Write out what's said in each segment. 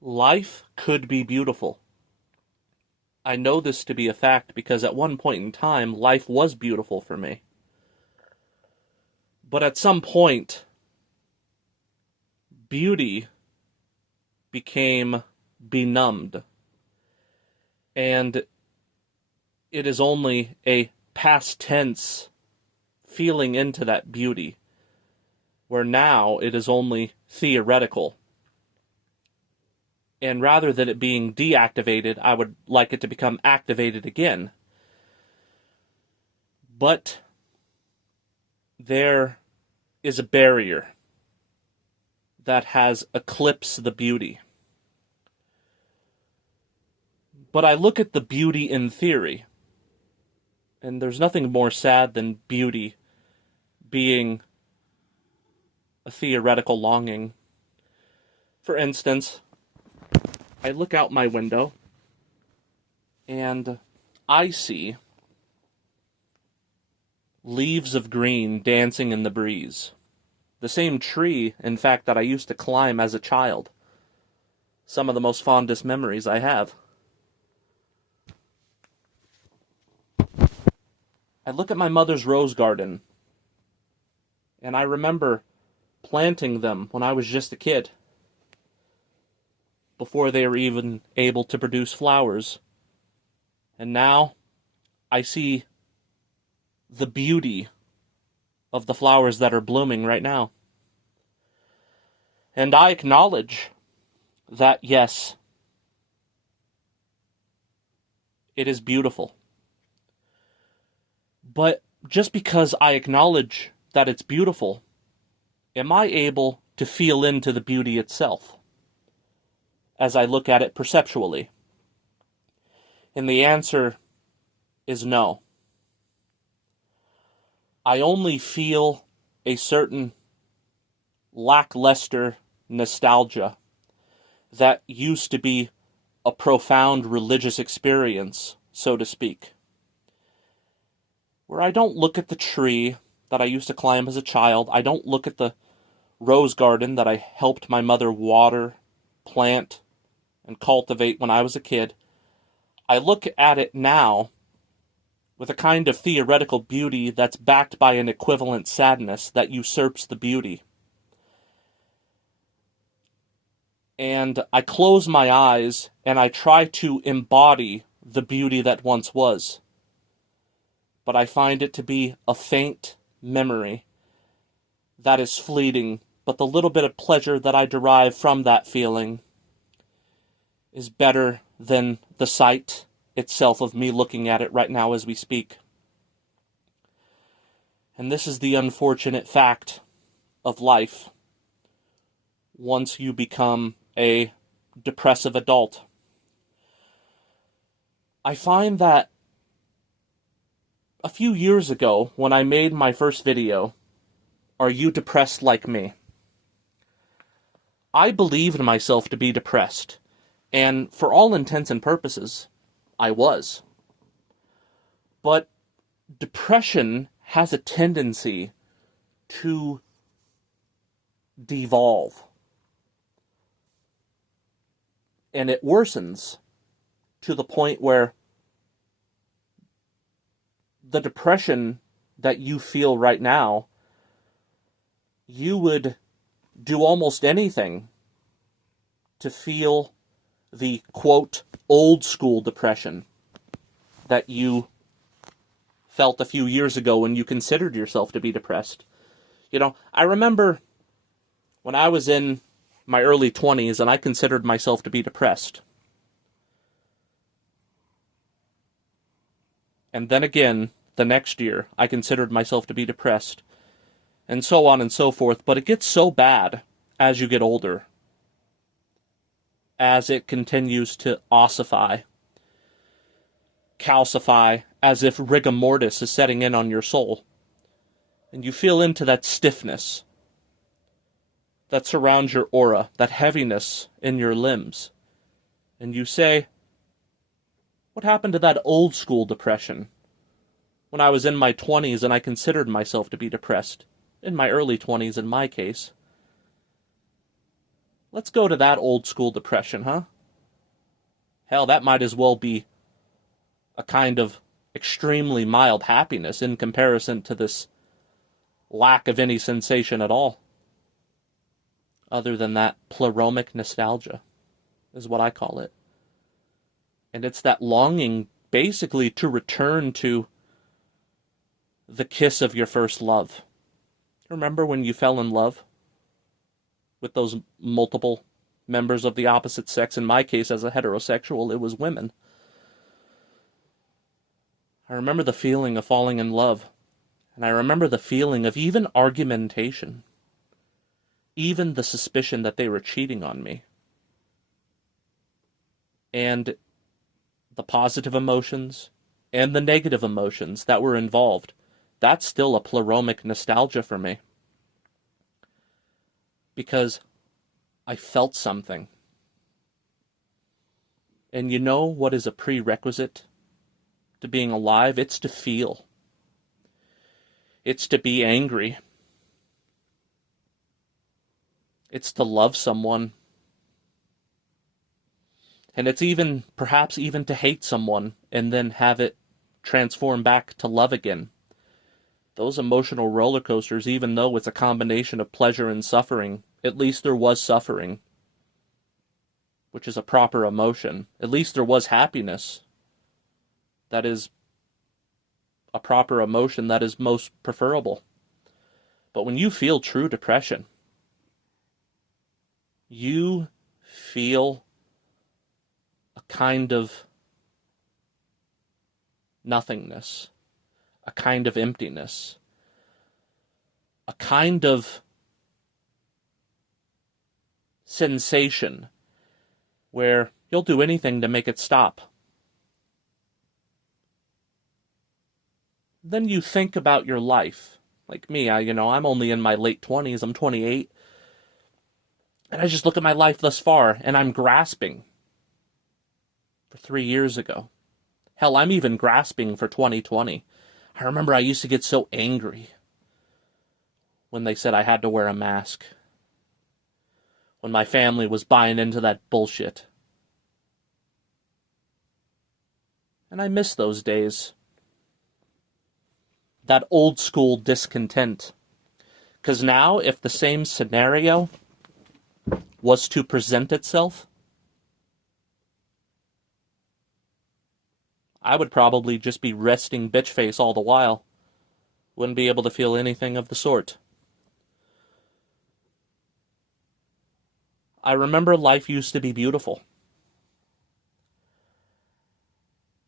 Life could be beautiful. I know this to be a fact because at one point in time, life was beautiful for me. But at some point, beauty became benumbed. And it is only a past tense feeling into that beauty, where now it is only theoretical. And rather than it being deactivated, I would like it to become activated again. But there is a barrier that has eclipsed the beauty. But I look at the beauty in theory, and there's nothing more sad than beauty being a theoretical longing. For instance, I look out my window, and I see leaves of green dancing in the breeze. The same tree, in fact, that I used to climb as a child. Some of the most fondest memories I have. I look at my mother's rose garden, and I remember planting them when I was just a kid, before they were even able to produce flowers. And now I see the beauty of the flowers that are blooming right now. And I acknowledge that, yes, it is beautiful. But just because I acknowledge that it's beautiful, am I able to feel into the beauty itself as I look at it perceptually? And the answer is no. I only feel a certain lackluster nostalgia that used to be a profound religious experience, so to speak, where I don't look at the tree that I used to climb as a child. I don't look at the rose garden that I helped my mother water, plant, and cultivate when I was a kid. I look at it now with a kind of theoretical beauty that's backed by an equivalent sadness that usurps the beauty. And I close my eyes and I try to embody the beauty that once was. But I find it to be a faint memory that is fleeting, but the little bit of pleasure that I derive from that feeling is better than the sight itself of me looking at it right now as we speak. And this is the unfortunate fact of life once you become a depressive adult. I find that a few years ago, when I made my first video, "Are you depressed like me?" I believed myself to be depressed, and for all intents and purposes, I was. But depression has a tendency to devolve, and it worsens to the point where the depression that you feel right now, you would do almost anything to feel the, quote, old school depression that you felt a few years ago when you considered yourself to be depressed. You know, I remember when I was in my early 20s and I considered myself to be depressed. And then again, the next year, I considered myself to be depressed. And so on and so forth. But it gets so bad as you get older, as it continues to ossify, calcify, as if rigor mortis is setting in on your soul. And you feel into that stiffness that surrounds your aura, that heaviness in your limbs. And you say, what happened to that old school depression? When I was in my 20s and I considered myself to be depressed, in my early 20s in my case. Let's go to that old school depression, huh? Hell, that might as well be a kind of extremely mild happiness in comparison to this lack of any sensation at all. Other than that pleomic nostalgia, is what I call it. And it's that longing, basically, to return to the kiss of your first love. Remember when you fell in love with those multiple members of the opposite sex? In my case, as a heterosexual, it was women. I remember the feeling of falling in love. And I remember the feeling of even argumentation. Even the suspicion that they were cheating on me. And the positive emotions and the negative emotions that were involved. That's still a pleomic nostalgia for me. Because I felt something. And you know what is a prerequisite to being alive? It's to feel. It's to be angry. It's to love someone. And it's even, perhaps even to hate someone and then have it transform back to love again. Those emotional roller coasters, even though it's a combination of pleasure and suffering, at least there was suffering, which is a proper emotion. At least there was happiness. That is a proper emotion that is most preferable. But when you feel true depression, you feel a kind of nothingness, a kind of emptiness, a kind of sensation where you'll do anything to make it stop. Then you think about your life. Like me, I'm only in my late 20s, I'm 28. And I just look at my life thus far, and I'm grasping for 3 years ago. Hell, I'm even grasping for 2020. I remember I used to get so angry when they said I had to wear a mask. When my family was buying into that bullshit. And I miss those days. That old school discontent. Because now, if the same scenario was to present itself, I would probably just be resting bitch face all the while. Wouldn't be able to feel anything of the sort. I remember life used to be beautiful.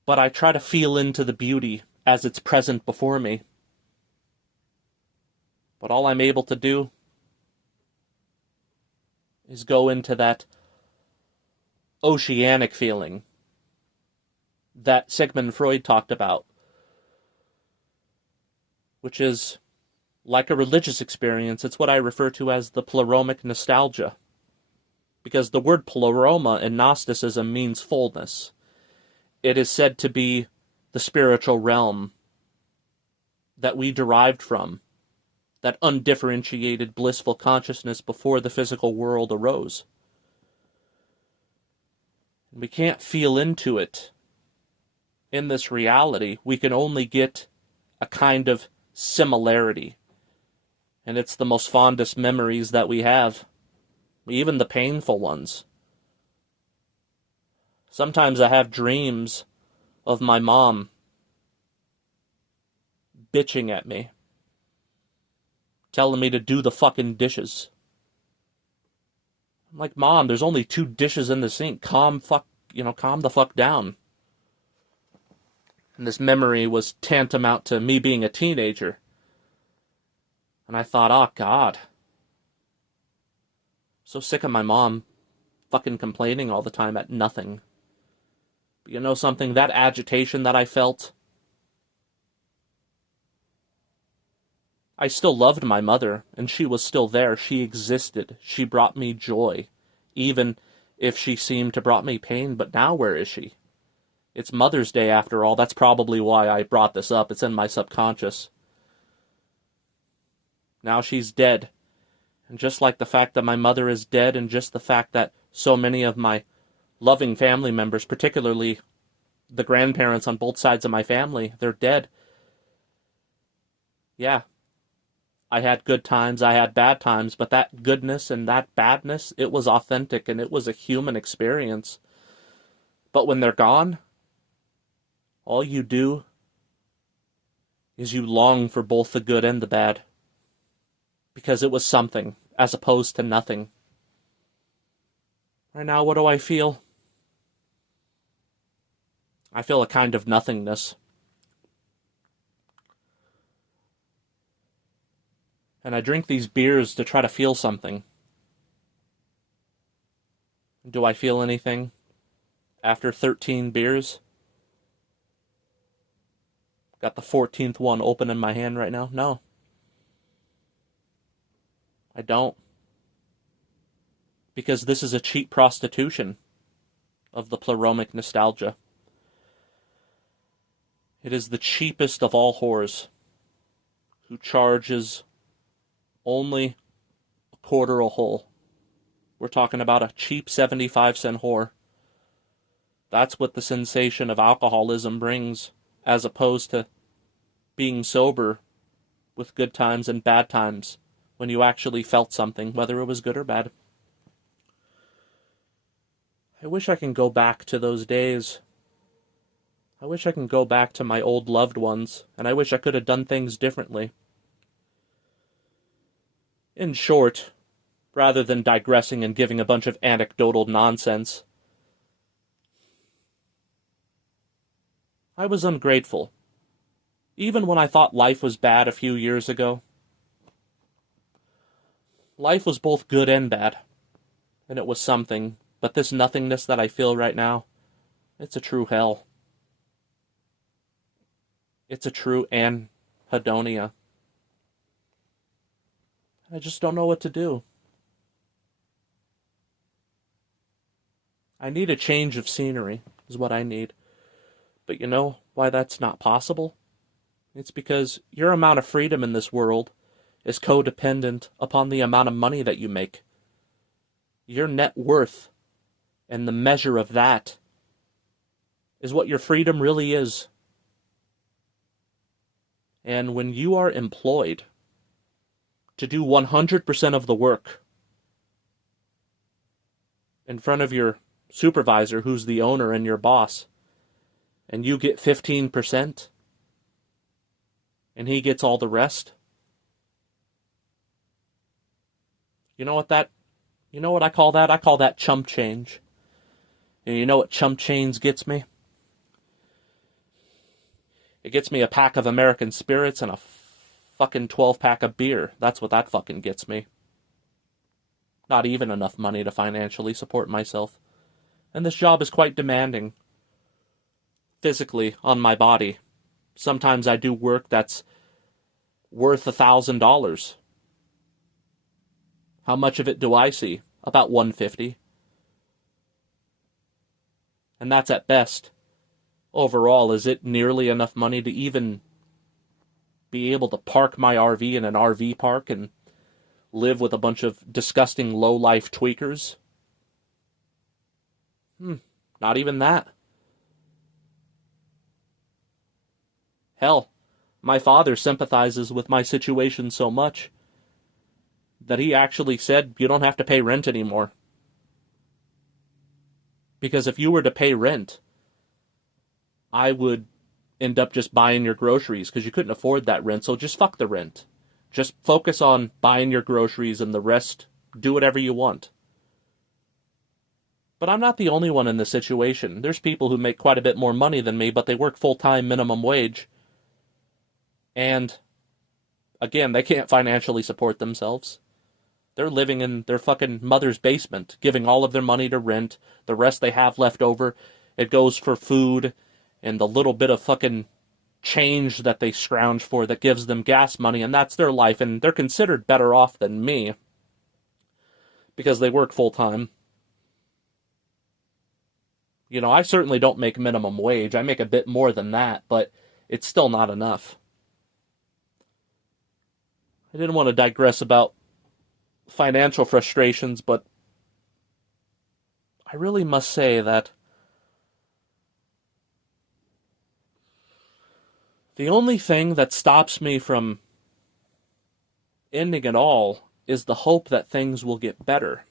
But I try to feel into the beauty as it's present before me. But all I'm able to do is go into that oceanic feeling that Sigmund Freud talked about, which is like a religious experience. It's what I refer to as the pleomic nostalgia, because the word pleroma in Gnosticism means fullness. It is said to be the spiritual realm that we derived from, that undifferentiated blissful consciousness before the physical world arose. We can't feel into it in this reality. We can only get a kind of similarity. And it's the most fondest memories that we have, even the painful ones. Sometimes I have dreams of my mom bitching at me, telling me to do the fucking dishes. I'm like, Mom, there's only 2 dishes in the sink. Calm the fuck down. And this memory was tantamount to me being a teenager. And I thought, oh God. So sick of my mom fucking complaining all the time at nothing. But you know something? That agitation that I felt, I still loved my mother, and she was still there. She existed. She brought me joy, even if she seemed to brought me pain. But now where is she? It's Mother's Day after all. That's probably why I brought this up. It's in my subconscious. Now she's dead. And just like the fact that my mother is dead, and just the fact that so many of my loving family members, particularly the grandparents on both sides of my family, they're dead. Yeah, I had good times, I had bad times, but that goodness and that badness, it was authentic and it was a human experience. But when they're gone, all you do is you long for both the good and the bad. Because it was something, as opposed to nothing. Right now, what do I feel? I feel a kind of nothingness. And I drink these beers to try to feel something. Do I feel anything after 13 beers? Got the 14th one open in my hand right now. No. I don't. Because this is a cheap prostitution of the Pleomic nostalgia. It is the cheapest of all whores, who charges only a quarter a hole. We're talking about a cheap 75-cent whore. That's what the sensation of alcoholism brings, as opposed to being sober with good times and bad times, when you actually felt something, whether it was good or bad. I wish I can go back to those days. I wish I can go back to my old loved ones, and I wish I could have done things differently. In short, rather than digressing and giving a bunch of anecdotal nonsense, I was ungrateful. Even when I thought life was bad a few years ago, life was both good and bad, and it was something, but this nothingness that I feel right now, it's a true hell. It's a true anhedonia. I just don't know what to do. I need a change of scenery, is what I need. But you know why that's not possible? It's because your amount of freedom in this world is codependent upon the amount of money that you make. Your net worth and the measure of that is what your freedom really is. And when you are employed to do 100% of the work in front of your supervisor, who's the owner and your boss, and you get 15%, and he gets all the rest, you know what I call that? I call that chump change. And you know what chump change gets me? It gets me a pack of American Spirits and a fucking 12-pack of beer. That's what that fucking gets me. Not even enough money to financially support myself. And this job is quite demanding. Physically, on my body. Sometimes I do work that's worth $1,000. How much of it do I see? About $150. And that's at best. Overall, is it nearly enough money to even be able to park my RV in an RV park and live with a bunch of disgusting low-life tweakers? Not even that. Hell, my father sympathizes with my situation so much that he actually said, you don't have to pay rent anymore. Because if you were to pay rent, I would end up just buying your groceries because you couldn't afford that rent, so just fuck the rent. Just focus on buying your groceries and the rest, do whatever you want. But I'm not the only one in this situation. There's people who make quite a bit more money than me, but they work full-time minimum wage. And, again, they can't financially support themselves. They're living in their fucking mother's basement, giving all of their money to rent. The rest they have left over, it goes for food and the little bit of fucking change that they scrounge for that gives them gas money, and that's their life, and they're considered better off than me because they work full-time. You know, I certainly don't make minimum wage. I make a bit more than that, but it's still not enough. I didn't want to digress about financial frustrations, but I really must say that the only thing that stops me from ending it all is the hope that things will get better.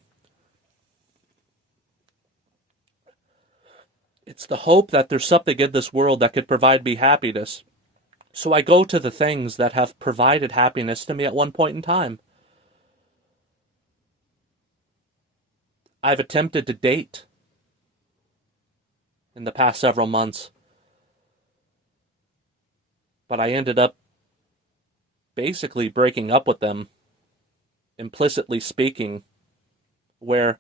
It's the hope that there's something in this world that could provide me happiness. So I go to the things that have provided happiness to me at one point in time. I've attempted to date in the past several months, but I ended up basically breaking up with them, implicitly speaking, where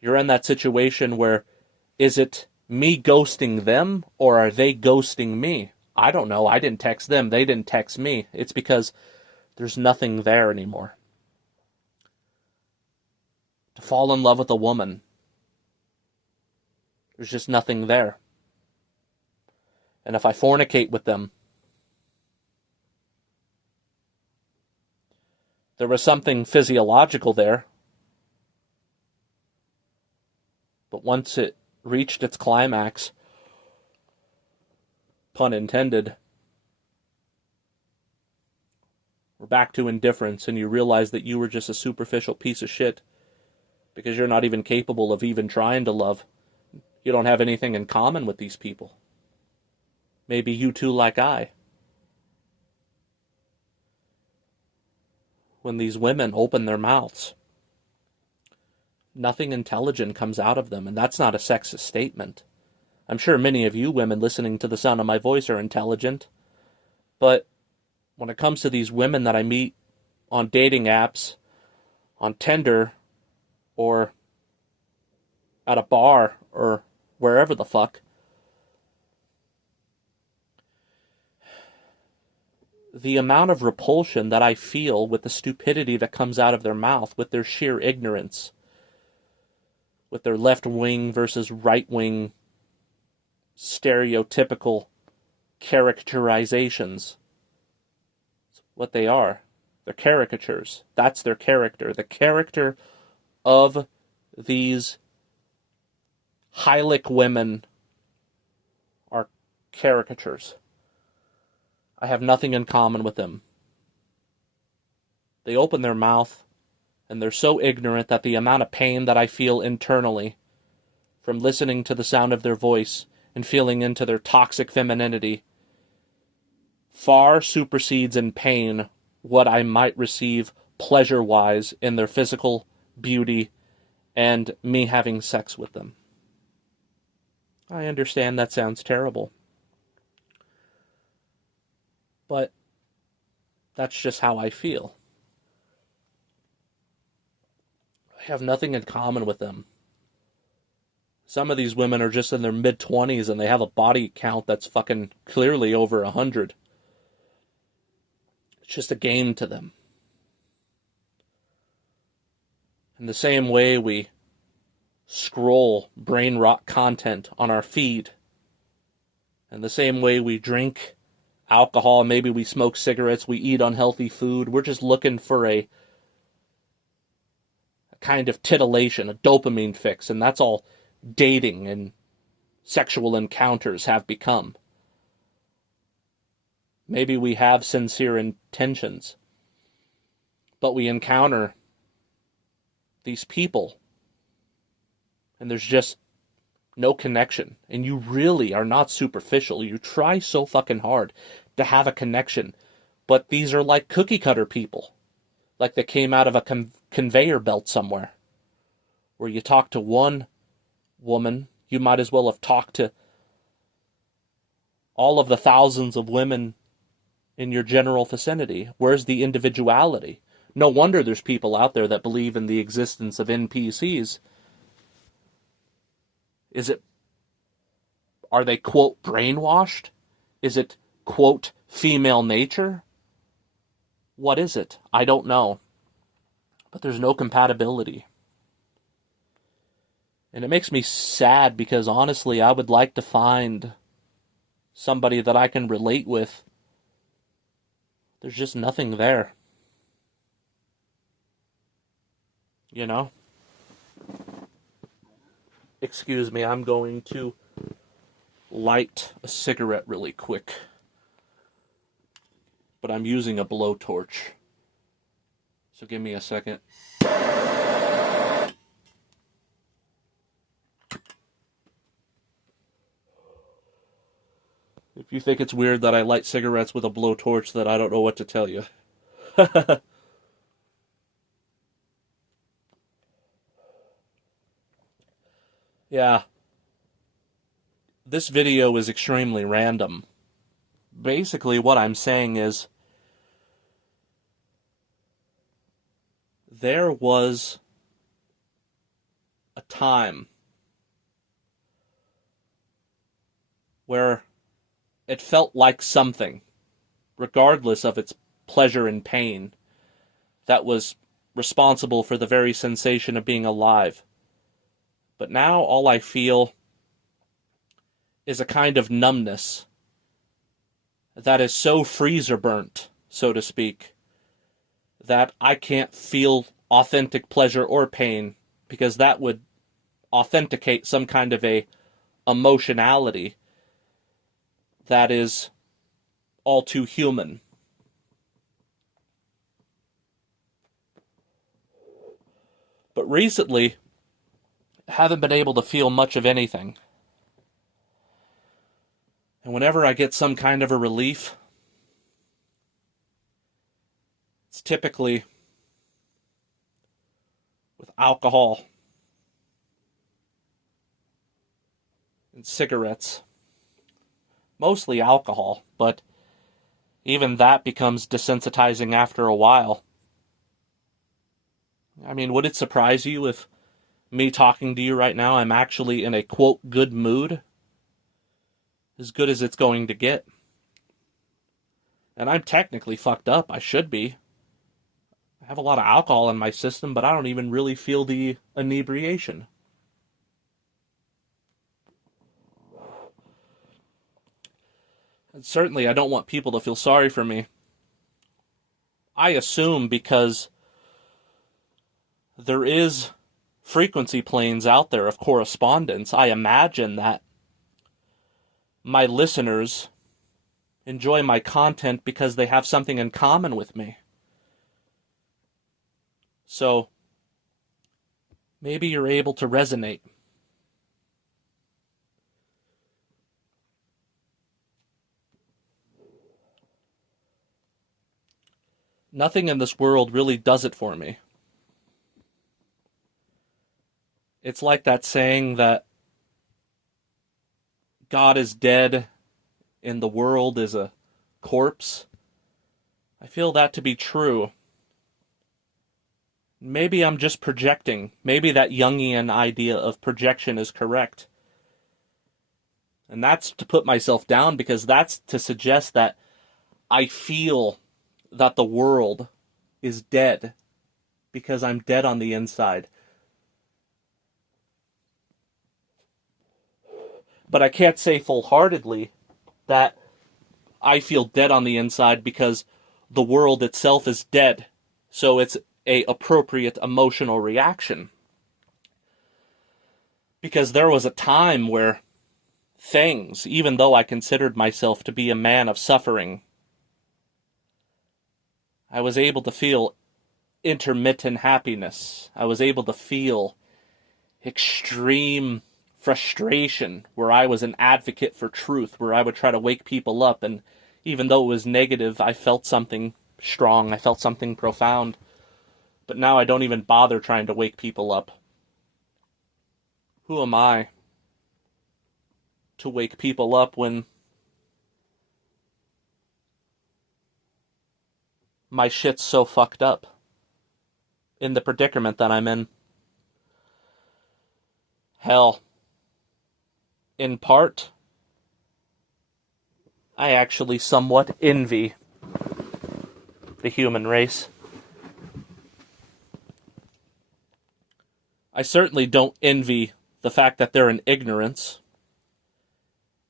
you're in that situation where is it me ghosting them or are they ghosting me? I don't know. I didn't text them. They didn't text me. It's because there's nothing there anymore. To fall in love with a woman, there's just nothing there. And if I fornicate with them, there was something physiological there. But once it reached its climax, pun intended, we're back to indifference, and you realize that you were just a superficial piece of shit because you're not even capable of even trying to love. You don't have anything in common with these people. Maybe you too, like I. When these women open their mouths, nothing intelligent comes out of them, and that's not a sexist statement. I'm sure many of you women listening to the sound of my voice are intelligent, but when it comes to these women that I meet on dating apps, on Tinder, or at a bar, or wherever the fuck, the amount of repulsion that I feel with the stupidity that comes out of their mouth, with their sheer ignorance, with their left-wing versus right-wing stereotypical characterizations. It's what they are. They're caricatures. That's their character. The character of these Hylic women are caricatures. I have nothing in common with them. They open their mouth, and they're so ignorant that the amount of pain that I feel internally from listening to the sound of their voice and feeling into their toxic femininity far supersedes in pain what I might receive pleasure-wise in their physical beauty and me having sex with them. I understand that sounds terrible, but that's just how I feel. I have nothing in common with them. Some of these women are just in their mid-20s and they have a body count that's fucking clearly over 100. It's just a game to them. In the same way we scroll brain rot content on our feed, in the same way we drink alcohol, maybe we smoke cigarettes, we eat unhealthy food, we're just looking for a kind of titillation, a dopamine fix, and that's all dating and sexual encounters have become. Maybe we have sincere intentions, but we encounter these people and there's just no connection, and you really are not superficial. You try so fucking hard to have a connection, but these are like cookie cutter people, like they came out of a conveyor belt somewhere, where you talk to one woman, you might as well have talked to all of the thousands of women in your general vicinity. Where's the individuality? No wonder there's people out there that believe in the existence of NPCs. Are they, quote, brainwashed? Is it, quote, female nature? What is it? I don't know. But there's no compatibility. And it makes me sad because, honestly, I would like to find somebody that I can relate with. There's just nothing there. You know? Excuse me, I'm going to light a cigarette really quick. But I'm using a blowtorch. So give me a second. If you think it's weird that I light cigarettes with a blowtorch, then I don't know what to tell you. Yeah. This video is extremely random. Basically, what I'm saying is, there was a time where it felt like something, regardless of its pleasure and pain, that was responsible for the very sensation of being alive. But now all I feel is a kind of numbness that is so freezer burnt, so to speak, that I can't feel authentic pleasure or pain, because that would authenticate some kind of a emotionality that is all too human. But recently, I haven't been able to feel much of anything. And whenever I get some kind of a relief, it's typically with alcohol and cigarettes. Mostly alcohol, but even that becomes desensitizing after a while. I mean, would it surprise you if me talking to you right now, I'm actually in a, quote, good mood? As good as it's going to get. And I'm technically fucked up. I should be. I have a lot of alcohol in my system, but I don't even really feel the inebriation. And certainly I don't want people to feel sorry for me. I assume because there is frequency planes out there of correspondence, I imagine that my listeners enjoy my content because they have something in common with me. So, maybe you're able to resonate. Nothing in this world really does it for me. It's like that saying that God is dead and the world is a corpse. I feel that to be true. Maybe I'm just projecting. Maybe that Jungian idea of projection is correct. And that's to put myself down, because that's to suggest that I feel that the world is dead because I'm dead on the inside. But I can't say full-heartedly that I feel dead on the inside because the world itself is dead. So it's a appropriate emotional reaction. Because there was a time where things, even though I considered myself to be a man of suffering, I was able to feel intermittent happiness. I was able to feel extreme frustration, where I was an advocate for truth, where I would try to wake people up, and even though it was negative, I felt something strong, I felt something profound. But now I don't even bother trying to wake people up. Who am I to wake people up when my shit's so fucked up in the predicament that I'm in? Hell, in part, I actually somewhat envy the human race. I certainly don't envy the fact that they're in ignorance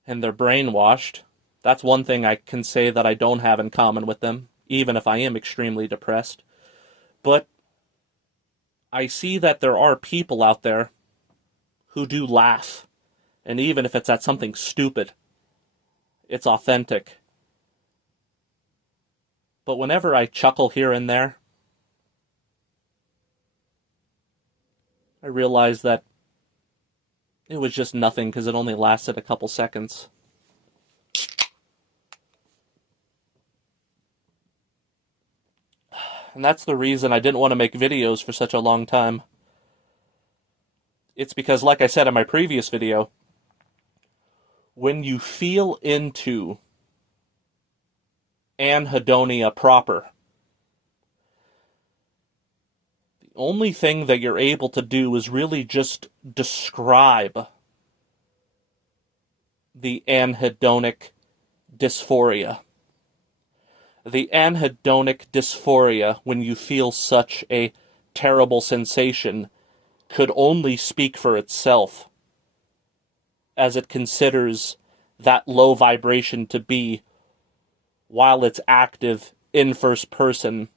and they're brainwashed. That's one thing I can say that I don't have in common with them, even if I am extremely depressed. But I see that there are people out there who do laugh. And even if it's at something stupid, it's authentic. But whenever I chuckle here and there, I realize that it was just nothing because it only lasted a couple seconds. And that's the reason I didn't want to make videos for such a long time. It's because, like I said in my previous video, when you feel into anhedonia proper, the only thing that you're able to do is really just describe the anhedonic dysphoria. The anhedonic dysphoria, when you feel such a terrible sensation, could only speak for itself, as it considers that low vibration to be, while it's active in first person,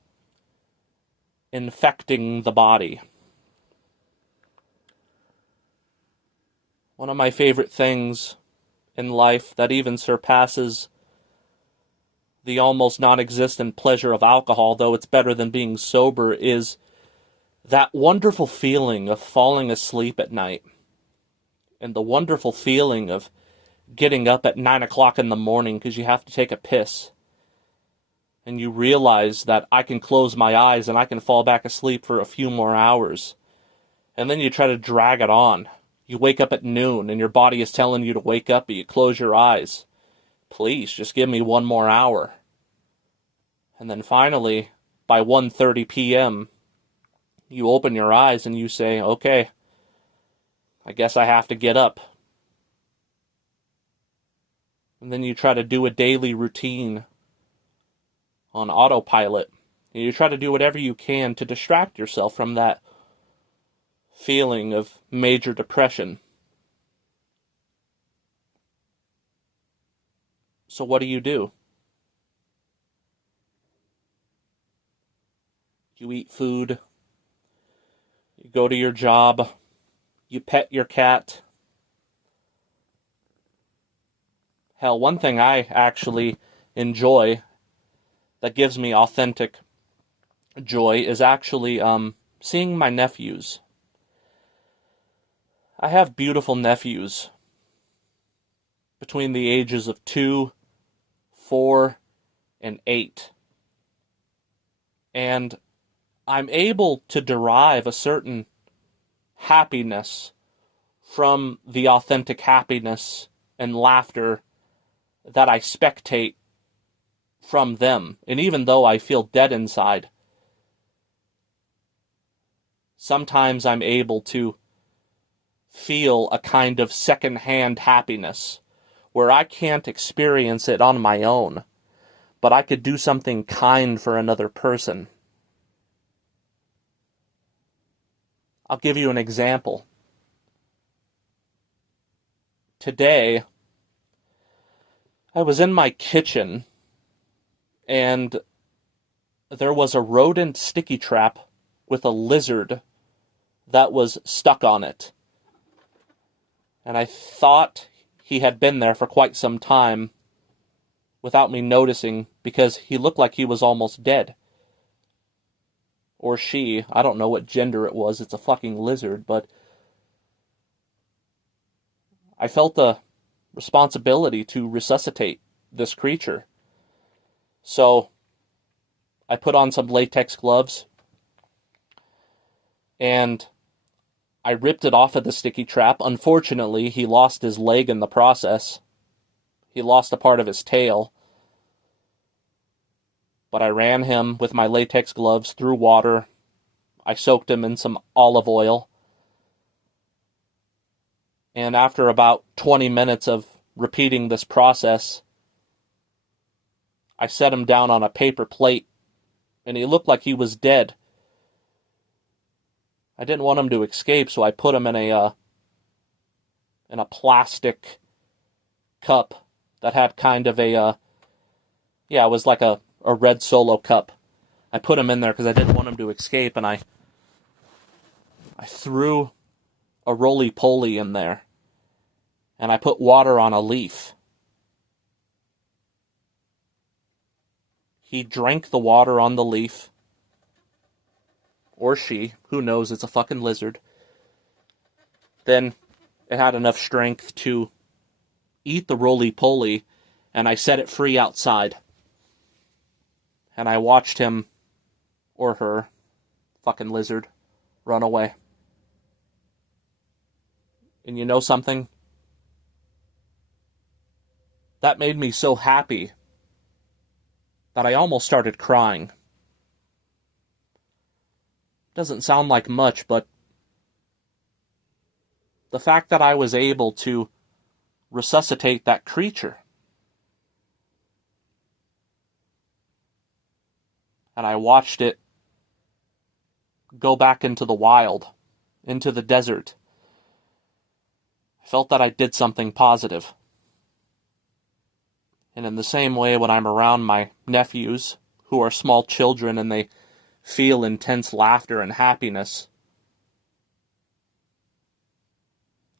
infecting the body. One of my favorite things in life that even surpasses the almost non-existent pleasure of alcohol, though it's better than being sober, is that wonderful feeling of falling asleep at night. And the wonderful feeling of getting up at 9 o'clock in the morning because you have to take a piss. And you realize that I can close my eyes and I can fall back asleep for a few more hours. And then you try to drag it on. You wake up at noon and your body is telling you to wake up, but you close your eyes. Please, just give me one more hour. And then finally, by 1:30 p.m., you open your eyes and you say, okay, I guess I have to get up. And then you try to do a daily routine on autopilot. And you try to do whatever you can to distract yourself from that feeling of major depression. So what do? You eat food. You go to your job. You pet your cat. Hell, one thing I actually enjoy that gives me authentic joy is actually seeing my nephews. I have beautiful nephews between the ages of 2, 4, and 8. And I'm able to derive a certain happiness from the authentic happiness and laughter that I spectate from them. And even though I feel dead inside, sometimes I'm able to feel a kind of secondhand happiness where I can't experience it on my own, but I could do something kind for another person. I'll give you an example. Today, I was in my kitchen and there was a rodent sticky trap with a lizard that was stuck on it. And I thought he had been there for quite some time without me noticing because he looked like he was almost dead. Or she, I don't know what gender it was, it's a fucking lizard, but I felt a responsibility to resuscitate this creature. So I put on some latex gloves and I ripped it off of the sticky trap. Unfortunately, he lost his leg in the process. He lost a part of his tail. But I ran him with my latex gloves through water. I soaked him in some olive oil. And after about 20 minutes of repeating this process, I set him down on a paper plate, and he looked like he was dead. I didn't want him to escape, so I put him in a plastic cup that had kind of it was like a red Solo cup. I put him in there because I didn't want him to escape, and I I threw a roly-poly in there, and I put water on a leaf. He drank the water on the leaf. Or she. Who knows? It's a fucking lizard. Then it had enough strength to eat the roly-poly, and I set it free outside. And I watched him, or her, fucking lizard, run away. And you know something? That made me so happy that I almost started crying. Doesn't sound like much, but the fact that I was able to resuscitate that creature, and I watched it go back into the wild, into the desert, I felt that I did something positive. And in the same way, when I'm around my nephews, who are small children, and they feel intense laughter and happiness,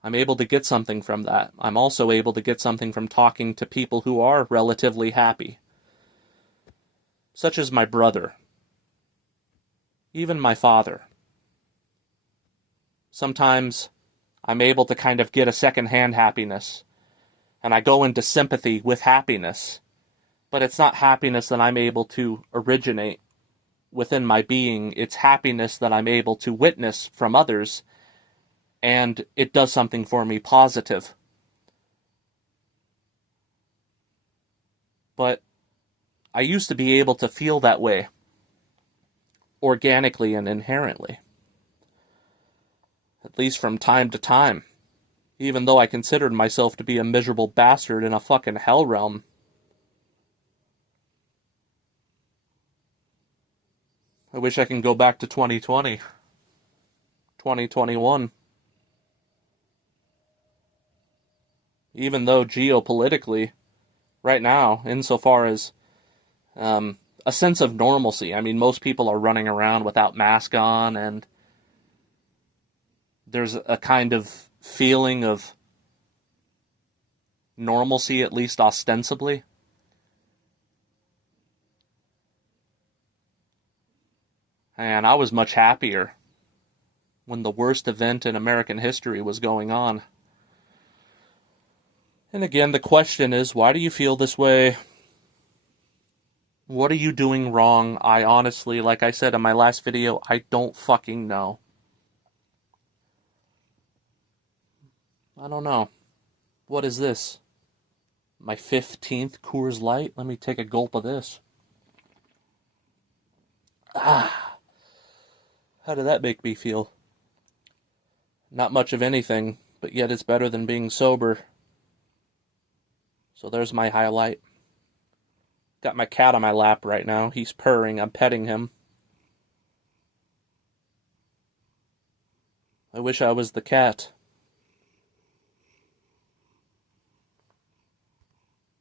I'm able to get something from that. I'm also able to get something from talking to people who are relatively happy, such as my brother, even my father. Sometimes I'm able to kind of get a secondhand happiness, and I go into sympathy with happiness, but it's not happiness that I'm able to originate within my being. It's happiness that I'm able to witness from others, and it does something for me positive. But I used to be able to feel that way, organically and inherently. At least from time to time. Even though I considered myself to be a miserable bastard in a fucking hell realm. I wish I can go back to 2020. 2021. Even though geopolitically, right now, insofar as a sense of normalcy. I mean, most people are running around without mask on, and there's a kind of feeling of normalcy, at least ostensibly. And I was much happier when the worst event in American history was going on. And again, the question is, why do you feel this way? What are you doing wrong? I honestly, like I said in my last video, I don't fucking know. I don't know. What is this? My 15th Coors Light? Let me take a gulp of this. Ah. How did that make me feel? Not much of anything, but yet it's better than being sober. So there's my highlight. Got my cat on my lap right now. He's purring. I'm petting him. I wish I was the cat.